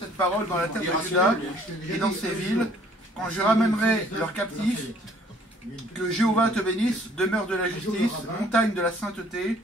cette parole dans la terre de Juda et dans ses villes, quand je ramènerai leurs captifs. Que Jéhovah te bénisse, demeure de la justice, montagne de la sainteté.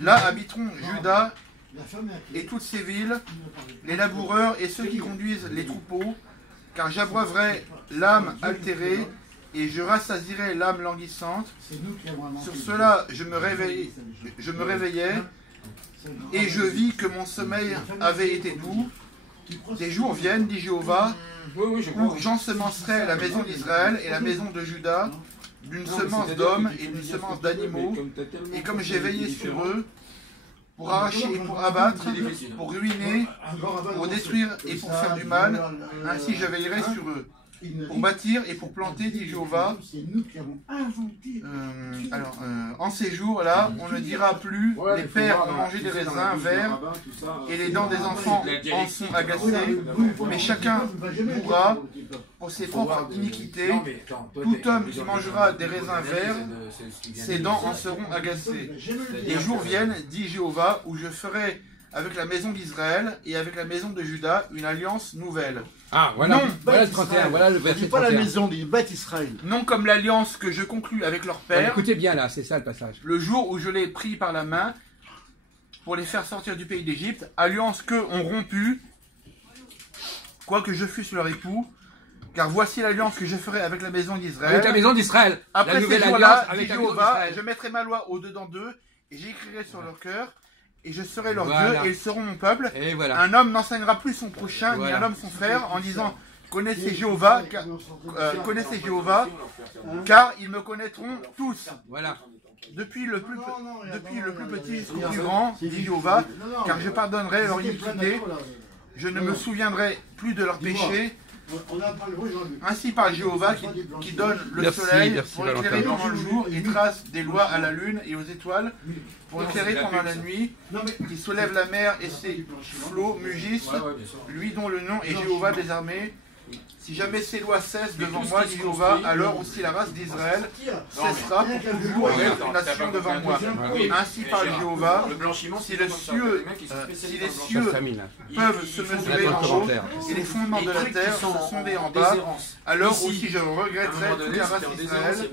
Là habiteront Juda et toutes ses villes, les laboureurs et ceux qui conduisent les troupeaux, car j'abreuverai l'âme altérée et je rassasierai l'âme languissante. Sur cela je me réveillais et je vis que mon sommeil avait été doux. Des jours viennent, dit Jéhovah, où j'ensemencerai la maison d'Israël et la maison de Juda d'une semence d'hommes et d'une semence d'animaux, et comme j'ai veillé sur eux, pour arracher et pour abattre, pour ruiner, pour détruire et pour faire du mal, ainsi je veillerai sur eux. Pour bâtir et pour planter, dit Jéhovah. En ces jours-là, on ne dira plus les pères ont mangé des raisins verts et les dents des enfants en sont agacées, mais chacun mourra pour ses propres iniquités. Tout homme qui mangera des raisins verts, ses dents en seront agacées. Les jours viennent, dit Jéhovah, où je ferai avec la maison d'Israël et avec la maison de Juda une alliance nouvelle. Ah, voilà, non, voilà le 31, voilà le verset 31. Pas la maison du Beth Israël. Non comme l'alliance que je conclus avec leur père. Écoutez bien là, c'est ça le passage. Le jour où je les pris par la main pour les faire sortir du pays d'Égypte, alliance qu'eux ont rompue, quoique je fusse leur époux, car voici l'alliance que je ferai avec la maison d'Israël. Avec la maison d'Israël. Après la ces nouvelle jours-là, alliance avec la maison d'Israël. je mettrai ma loi au-dedans d'eux, et j'écrirai sur leur cœur, et je serai leur Voilà. Dieu, et ils seront mon peuple. Et voilà. Un homme n'enseignera plus son prochain, Voilà. ni un homme son frère, en disant connaissez Jéhovah, car ils me connaîtront tous. Voilà. Depuis le plus petit jusqu'au plus grand, dit Jéhovah, car je pardonnerai leur iniquité, je ne me souviendrai plus de leurs péchés. Ainsi parle Jéhovah qui donne le soleil pour éclairer pendant le jour et trace des lois à la lune et aux étoiles pour éclairer pendant la nuit, qui soulève la mer et ses flots mugissent, lui dont le nom est Jéhovah des armées. Si jamais ces lois cessent devant moi, dit Jéhovah, alors aussi la race d'Israël cessera pour toujours d'être une nation devant moi. Ainsi parle Jéhovah, si les cieux peuvent se mesurer en haut et les fondements de la terre se sonder en bas, alors aussi je regretterai toute la race d'Israël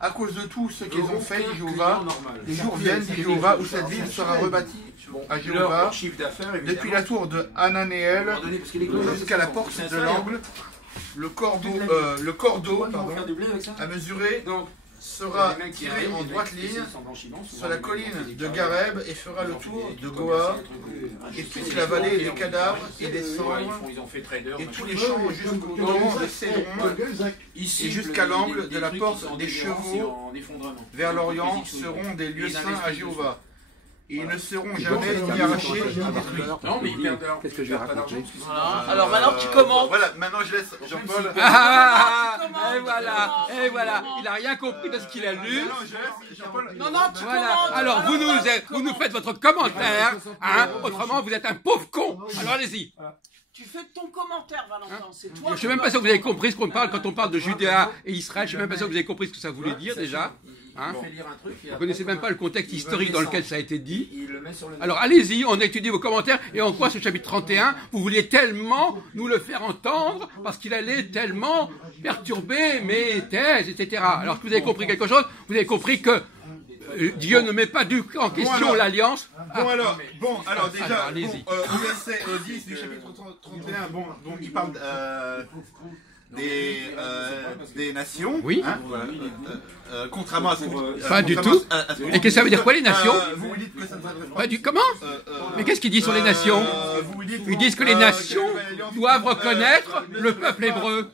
à cause de tout ce qu'ils ont fait, dit Jéhovah. Les jours viennent, dit Jéhovah, où cette ville sera rebâtie à Jéhovah, depuis la tour de Hananéel jusqu'à la porte de l'angle. Le cordeau à mesurer sera tiré en droite ligne sur la colline de Gareb et fera le tour de Goa et toute la vallée des cadavres et des cendres et tous les champs jusqu'au torrent de Cédron et jusqu'à l'angle de la porte des chevaux vers l'Orient seront des lieux saints à Jéhovah. Et ils ne seront jamais ni arrachés ni détruits. Non, mais qu'est-ce que je vais raconter? Alors maintenant tu commentes. Voilà, maintenant je laisse Jean-Paul. Et voilà, il n'a rien compris de ce qu'il a lu. Non, tu Voilà. commentes. Alors vous nous faites votre commentaire, hein, autrement vous êtes un pauvre con. Alors allez-y. Tu fais ton commentaire, Valentin. C'est toi. Je ne suis même pas sûr que vous avez compris ce qu'on parle quand on parle de Judéa et Israël. Je ne suis même pas sûr que vous avez compris ce que ça voulait dire déjà. Hein, vous ne connaissez même pas le contexte historique dans lequel ça a été dit. Alors allez-y, on étudie vos commentaires. Et en quoi ce chapitre 31, vous vouliez tellement nous le faire entendre parce qu'il allait tellement perturber mes thèses, etc. Alors que vous avez compris quelque chose, vous avez compris que Dieu ne met pas en question l'alliance. Bon alors déjà, allez-y. Au verset 10 du chapitre 31, il parle des nations. Oui. Hein, voilà, contrairement à ce qu'on Pas du tout. Et qu'est-ce que ça veut dire quoi les nations? Vous vous dites que ça ne s'adresse pas. Pas du comment? Mais qu'est-ce qu'il dit sur les nations? Ils disent que les nations doivent reconnaître le peuple hébreu.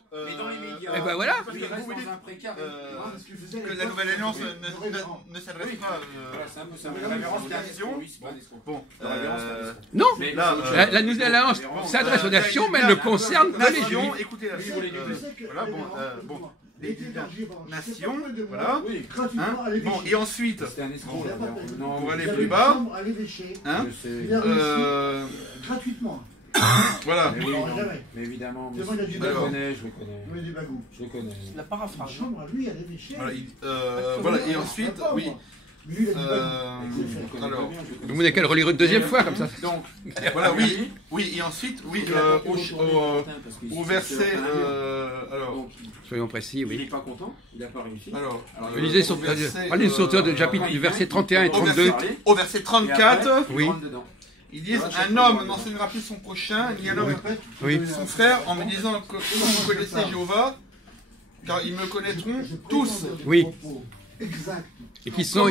Et ben voilà. Vous dites que la nouvelle alliance ne s'adresse pas à la nation. Bon, Non. La nouvelle alliance s'adresse aux nations, mais elle ne concerne que les juifs. Écoutez la voilà, les nations, voilà. Hein, bon, et ensuite, pour aller plus bas, hein, gratuitement. voilà. Mais évidemment, je le connais. La paraphrase. Chambre à lui, elle est déchets. Voilà, et ensuite, oui. Alors, vous n'avez qu'à le relire une deuxième fois, comme ça. donc, voilà, oui, et ensuite, au verset, alors, Soyons précis, Il oui. n'est pas content, il n'a pas réussi. alors, Lisez sur du chapitre du verset 31 et 32. au verset 34, Oui. ils disent, un homme n'enseignera plus son prochain, ni alors Oui. son frère, en me disant que vous connaissez Jéhovah, car ils me connaîtront tous. Oui. Et qui sont,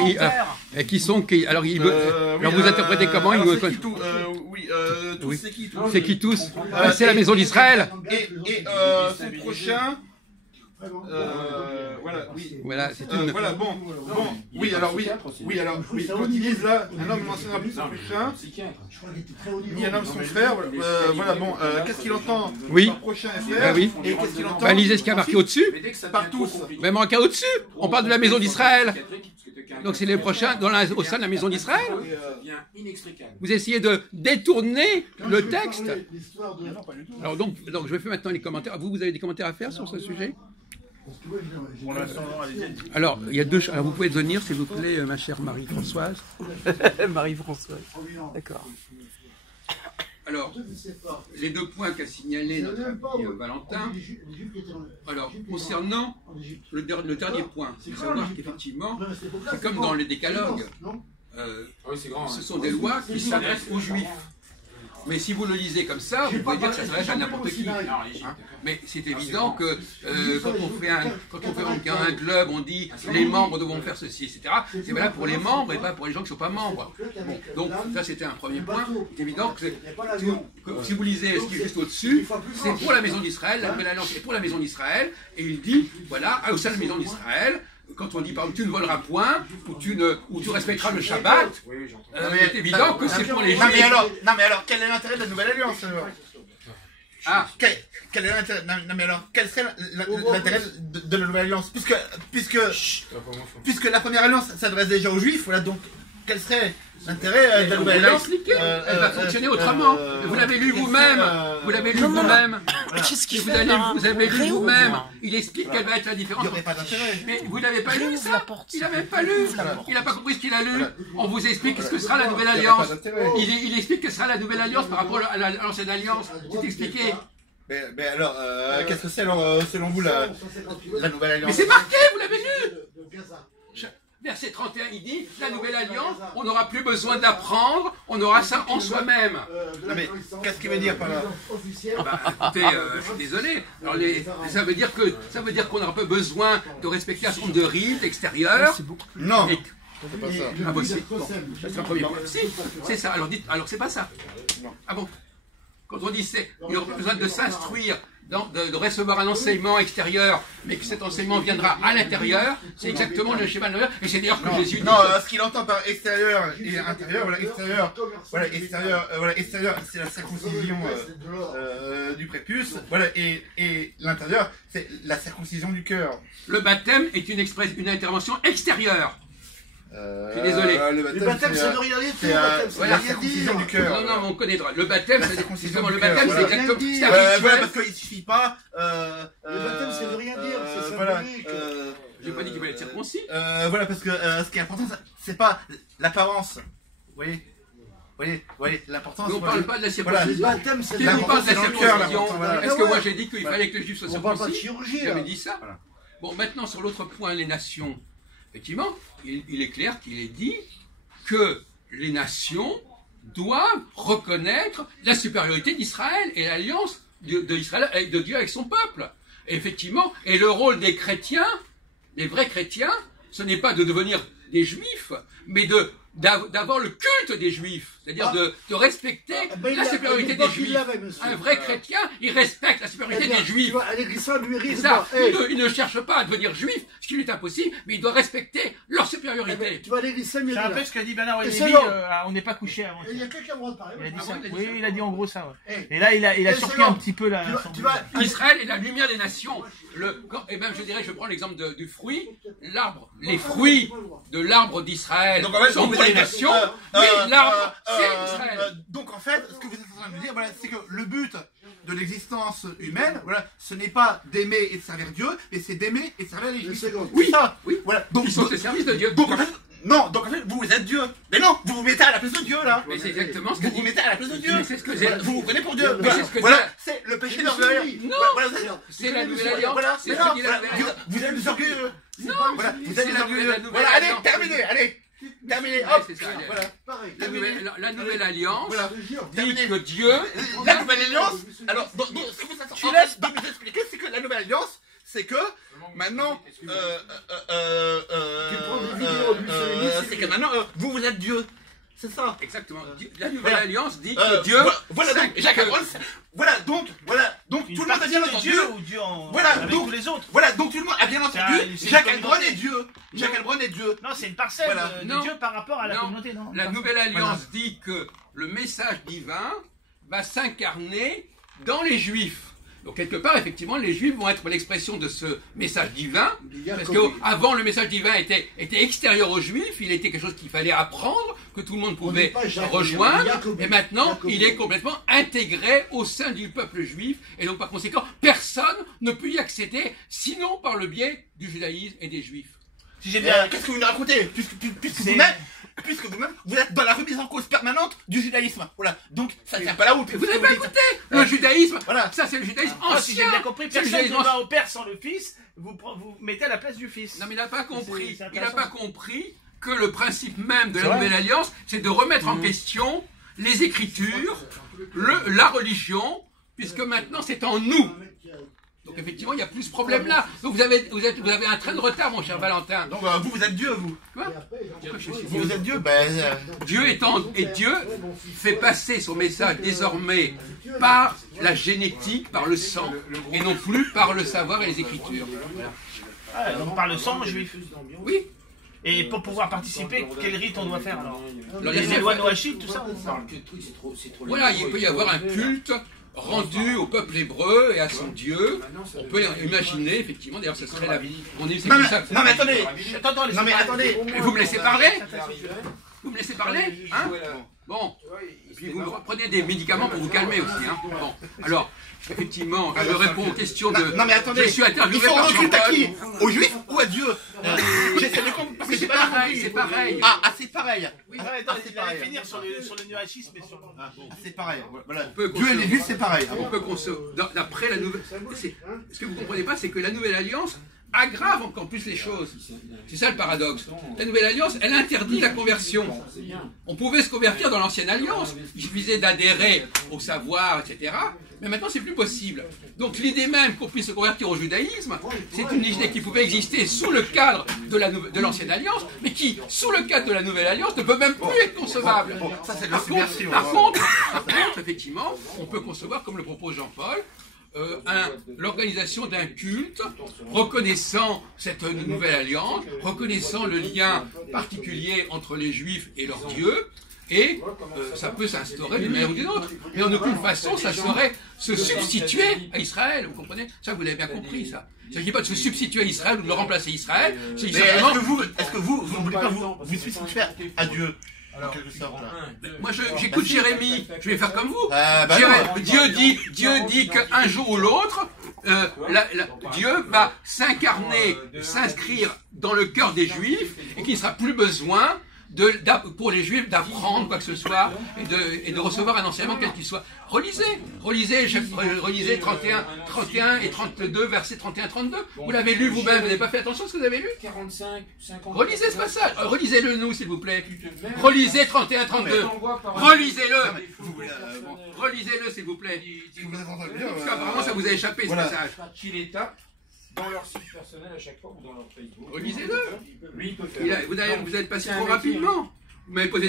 alors vous interprétez comment ils me connaissent. Tous, c'est qui tous? C'est qui tous? C'est la maison d'Israël. Et son prochain, voilà, oui. Voilà, c'est une. Voilà, bon, oui, alors, quand ils disent là, un homme n'enseignera plus son prochain, ni un homme son frère, voilà, bon, qu'est-ce qu'il entend? Oui. Son prochain est frère, oui. et qu'est-ce qu'il entend? Bah, lisez ce qu'il y a marqué au-dessus. Par tous. Même marqué au-dessus. On parle de la maison d'Israël. Donc c'est les prochains au sein de la maison d'Israël. Vous essayez de détourner le texte. Alors donc je vais faire maintenant les commentaires. Vous avez des commentaires à faire sur ce sujet? Alors il y a deux. Alors vous pouvez venir s'il vous plaît, ma chère Marie-Françoise. Marie-Françoise. D'accord. Alors, les deux points qu'a signalé notre ami Valentin. Alors, concernant le dernier point, c'est de savoir qu'effectivement, c'est comme dans les décalogues, ce sont des lois qui s'adressent aux Juifs. Mais si vous le lisez comme ça, vous pouvez dire que ça s'adresse à n'importe qui. Hein. Mais c'est évident que quand on fait un club, on dit les membres devront faire ceci, etc. C'est valable pour les membres et pas pour les gens qui ne sont pas membres. Bon, donc ça c'était un premier point. C'est évident que si vous lisez ce qui est juste au-dessus, c'est pour la maison d'Israël, la Nouvelle Alliance est pour la maison d'Israël, et il dit, voilà, au sein de la maison d'Israël, quand on dit par exemple tu ne voleras point, ou tu respecteras le Shabbat, c'est évident que c'est pour les Juifs. Non mais alors, quel est l'intérêt de la Nouvelle Alliance alors? Quel est l'intérêt? Non mais alors, quel serait l'intérêt de la Nouvelle Alliance? Puisque la Première Alliance s'adresse déjà aux Juifs, voilà, donc quel serait l'intérêt de la Nouvelle Alliance? Elle va fonctionner autrement. Vous l'avez lu vous-même. Vous l'avez lu vous-même. Qu'est-ce qu'il Vous fait avez lu vous-même. Il explique quelle va être la différence. Il n'y aurait pas d'intérêt. Mais vous n'avez pas lu ça. Il n'a même pas lu. Il n'a pas compris ce qu'il a lu. On vous explique ce que sera la Nouvelle Alliance. Il explique que sera la Nouvelle Alliance par rapport à l'ancienne Alliance. C'est expliqué. Mais alors, qu'est-ce que c'est selon vous la Nouvelle Alliance? Mais c'est marqué, vous l'avez lu. Verset 31, il dit, la Nouvelle Alliance, on n'aura plus besoin d'apprendre, on aura ça en soi-même. Non mais, qu'est-ce qu'il veut dire par là? Écoutez, je suis désolé. Alors, ça veut dire qu'on n'aura pas besoin de respecter un certain nombre de rites extérieurs. Non. C'est pas ça. Ah bon, c'est un premier point. Si, c'est ça. Alors c'est pas ça. Ah bon? Quand on dit il aura besoin de s'instruire, de recevoir un enseignement extérieur, mais que cet enseignement viendra à l'intérieur, c'est exactement le schéma de l'intérieur, et c'est d'ailleurs que Jésus dit. Non, ce qu'il entend par extérieur et intérieur, extérieur, c'est la circoncision du prépuce, voilà, et l'intérieur, c'est la circoncision du cœur. Le baptême est une intervention extérieure. Je suis désolé. Le baptême, ça veut rien dire. C'est la circoncision du cœur. Non, on connaît. Le baptême, c'est exactement. Le cœur, baptême, c'est voilà. exactement. C'est un rituel. Parce qu'il ne suffit pas. Le baptême, ça veut rien dire. C'est symbolique. J'ai pas dit qu'il voulait être circoncis. Voilà, parce que ce qui est important, c'est pas l'apparence. Vous voyez, l'important. On ne parle pas de la circoncision. Le baptême, c'est L'important, c'est la circoncision. Voilà. Est-ce que moi j'ai dit qu'il fallait que les Juifs soient on parle pas de circoncis? chirurgie. J'avais dit ça. Bon, maintenant sur l'autre point, les nations. Effectivement, il est clair qu'il est dit que les nations doivent reconnaître la supériorité d'Israël et l'alliance d'Israël et de Dieu avec son peuple. Et effectivement, et le rôle des chrétiens, des vrais chrétiens, ce n'est pas de devenir des juifs, mais d'avoir le culte des juifs, c'est-à-dire de respecter la supériorité des juifs. Un vrai chrétien, il respecte la supériorité des juifs. Il ne cherche pas à devenir juif, ce qui lui est impossible, mais il doit respecter leur supériorité. Tu vas à l'église Samuel. C'est un peu ce qu'a dit Bernard Lévy, on n'est pas couché avant. Il y a quelqu'un qui a le droit de parler. Il a dit ça. Oui, il a dit en gros ça. Ouais. Et là, il a surpris un petit peu la. Israël est la lumière des nations. Et même, je dirais, je prends l'exemple du fruit, l'arbre. Les fruits de l'arbre d'Israël sont pour les nations, mais l'arbre, c'est Israël. Donc en fait, ce que vous êtes en train de me dire, voilà, c'est que le but de l'existence humaine, voilà, ce n'est pas d'aimer et de servir Dieu, mais c'est d'aimer et de servir les Juifs. Oui, voilà. Donc, ils sont au service de Dieu. Donc en fait, Non, donc en fait, vous êtes Dieu. Mais non, vous vous mettez à la place de Dieu, là. Mais c'est exactement ce que Vous vous mettez à la place de Dieu. Mais c'est ce que j'ai. Vous vous prenez pour Dieu. Mais c'est ce que Voilà, c'est le péché d'orgueil. Non, c'est la nouvelle alliance. Voilà, C'est non, ce qu'il a la nouvelle alliance. vous êtes des orgueilleux. Non, Voilà, vous êtes c'est des la orgueilleux. nouvelle Voilà, allez, alliance. terminez, allez. Terminez, Ouais, hop. c'est ça, allez. Voilà. La nouvelle alliance Voilà. dit que Dieu. La nouvelle alliance, alors, donc, ce que vous êtes en train de vous expliquer, c'est que la nouvelle alliance, c'est que maintenant, c'est que maintenant, vous êtes Dieu. C'est ça. Exactement. La nouvelle alliance dit que Euh, Dieu. voilà donc, Jacques Abrol, voilà donc, tout le monde a bien entendu. ou Dieu en... Voilà, avec donc, tous les autres. voilà, donc tout le monde a bien entendu. c'est Jacques une Heilbronn communauté. est Dieu. Jacques Heilbronn est Dieu. Non, c'est une parcelle Voilà. de Non. Dieu par rapport à la Non. communauté, non? La nouvelle alliance dit que le message divin va s'incarner dans les Juifs. Donc quelque part, effectivement, les Juifs vont être l'expression de ce message divin, parce qu'avant le message divin était extérieur aux Juifs, il était quelque chose qu'il fallait apprendre, que tout le monde pouvait rejoindre, et maintenant il est complètement intégré au sein du peuple juif, et donc par conséquent, personne ne peut y accéder, sinon par le biais du judaïsme et des Juifs. Si j'ai bien... Qu'est-ce que vous nous racontez puisque vous-même, vous êtes dans la remise en cause permanente du judaïsme. Voilà. Donc, ça ne tient pas la route. Vous n'avez pas écouté le judaïsme. Voilà. Ça, c'est le judaïsme Ah, si ancien. j'ai bien compris, C'est le personne ne judaïsme va au Père sans le Fils, vous mettez à la place du Fils. Non, mais il n'a pas compris. C'est Il n'a intéressant. pas compris que le principe même de C'est la vrai. Nouvelle Alliance, c'est de remettre en question les Écritures, la religion, puisque maintenant c'est en nous. Donc effectivement, il n'y a plus ce problème-là. Donc vous avez un train de retard, mon cher Valentin. Donc, vous êtes Dieu, vous. Quoi Pourquoi je suis Vous Dieu êtes Dieu, Dieu fait passer son message désormais par la génétique, par le sang, et non plus par le savoir et les Écritures. Ah, donc par le sang juif. Oui. Et pour pouvoir participer, quel rite on doit faire alors? Alors, Les lois noachites, tout ça? Voilà, il peut y avoir un culte rendu au peuple hébreu et à son Dieu. On peut imaginer, effectivement, d'ailleurs, ce serait la vie. Non, mais attendez. Non, mais attendez. Vous me laissez parler? Vous me laissez parler? Hein? Bon. Et puis vous prenez des médicaments pour vous calmer aussi. Hein? Bon. Alors, effectivement, je réponds aux questions de. Non, mais attendez. Je suis interviewé Ils sont par recrutés à qui? Jean-Paul. Aux Juifs ou à Dieu? J'essaie de comprendre. parce que C'est j'ai pas bien pareil, compris. c'est pareil. Ah, c'est pareil. Ah, attends, il allait finir sur le noachisme et sur... Ah, c'est pareil. Voilà. peut Dieu et les Juifs, c'est pareil. On peut d'après la nouvelle. Ce que vous ne comprenez pas, c'est que la nouvelle alliance aggrave encore plus les choses. C'est ça le paradoxe. La nouvelle alliance, elle interdit la conversion. On pouvait se convertir dans l'ancienne alliance. Il suffisait d'adhérer au savoir, etc. Mais maintenant, c'est plus possible. Donc l'idée même qu'on puisse se convertir au judaïsme, c'est une idée qui pouvait exister sous le cadre de l'ancienne alliance, mais qui, sous le cadre de la nouvelle alliance, ne peut même plus être concevable. Ça, c'est de la Par subversion. contre, effectivement, on peut concevoir, comme le propose Jean-Paul, l'organisation d'un culte reconnaissant cette nouvelle alliance, reconnaissant le lien particulier entre les Juifs et leur Dieu, et ça peut s'instaurer d'une manière ou d'une autre. Mais en aucune façon, ça saurait se substituer à Israël, vous comprenez? Ça, vous l'avez bien compris, ça. Il ne s'agit pas de se substituer à Israël ou de le remplacer Israël. Mais est-ce que vous ne voulez pas vous substituer à Dieu? En quelque sorte. Moi, j'écoute Jérémie, je vais faire comme vous. Bah Dieu dit qu'un jour ou l'autre, Dieu va s'incarner, s'inscrire dans le cœur des Juifs et qu'il ne sera plus besoin pour les Juifs d'apprendre quoi que ce soit et de recevoir un enseignement quel qu'il soit. Relisez 31 et 32, versets 31-32. Vous l'avez lu vous-même, vous n'avez pas fait attention à ce que vous avez lu? 45, 50. Relisez ce passage, relisez-le nous s'il vous plaît. Relisez 31-32. Relisez-le. Relisez-le s'il vous plaît. Parce qu'apparemment ça vous a échappé ce passage. Qui l'étape dans leur site personnel à chaque fois ou dans leur Facebook. Relisez-le. Lui, il peut faire. Vous êtes passé trop rapidement. Vous m'avez posé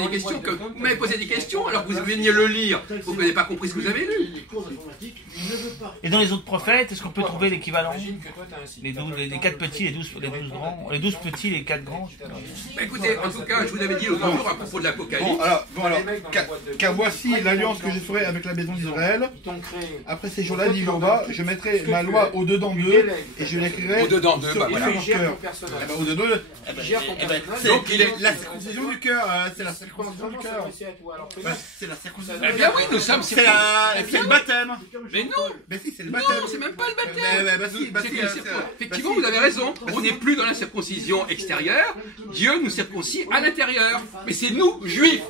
des questions, alors que vous veniez le lire. Vous n'avez pas compris ce que vous avez lu. Et dans les autres prophètes, est-ce qu'on peut trouver l'équivalent? Imagine que toi, t'as un site. Les 4 petits, les 12 grands, les 12 petits, les 4 grands. Bah, écoutez, en tout cas, je vous avais dit l'autre jour à propos de l'Apocalypse. Bon alors, car voici l'alliance que je ferai avec la maison d'Israël. Ils t'ont créé. Après ces jours-là, dit Jéhovah, je mettrai ma loi au-dedans d'eux et je l'écrirai Au-dedans d'eux, sur bah, voilà. leur Il gère cœur. ton personnage. Au-dedans d'eux, Il gère ton personnage. Donc, la circoncision du cœur, c'est la circoncision du cœur. C'est la circoncision. Eh bien oui, nous sommes C'est le baptême. Mais non. Mais si, c'est le baptême. Non, c'est même pas le baptême. Effectivement, vous avez raison. On n'est plus dans la circoncision extérieure. Dieu nous circoncis à l'intérieur. Mais c'est nous, juifs.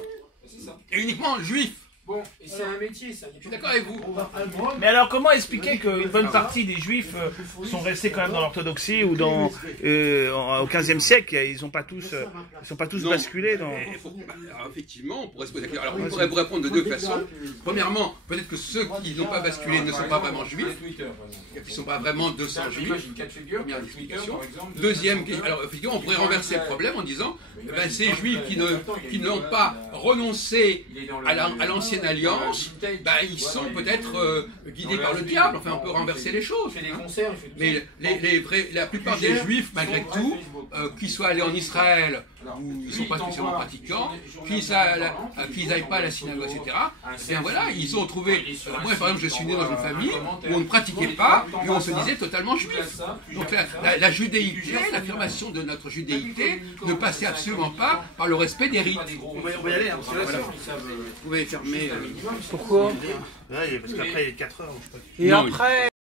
Et uniquement juifs. Bon, et c'est un métier, ça. Je suis d'accord avec vous. Mais alors, comment expliquer qu'une bonne partie des Juifs sont restés quand même dans l'orthodoxie ou au XVe siècle? Ils sont pas tous basculés dans. Alors, effectivement, on pourrait se poser la question. Alors, on pourrait vous répondre de deux façons. Premièrement, peut-être que ceux qui n'ont pas basculé ne sont pas vraiment juifs, qui ne sont pas vraiment 200 juifs. Première explication. Deuxième, alors effectivement, on pourrait renverser le problème en disant, ces juifs qui n'ont pas renoncé à l'ancienne alliance, ils sont peut-être guidés par le diable. Enfin, on peut renverser les choses. Mais la plupart des juifs, malgré tout, qui soient allés en Israël, où ils ne sont pas spécialement pratiquants, qu'ils n'aillent pas à la synagogue, etc., bien voilà, ils ont trouvé. Moi, par exemple, je suis né dans une famille où on ne pratiquait pas et on se disait totalement juif. Donc la judéité, l'affirmation de notre judéité ne passait absolument pas par le respect des rites. On va y aller, hein, parce que là, Vous pouvez fermer. Pourquoi? Parce qu'après, il est 4 heures. Et après.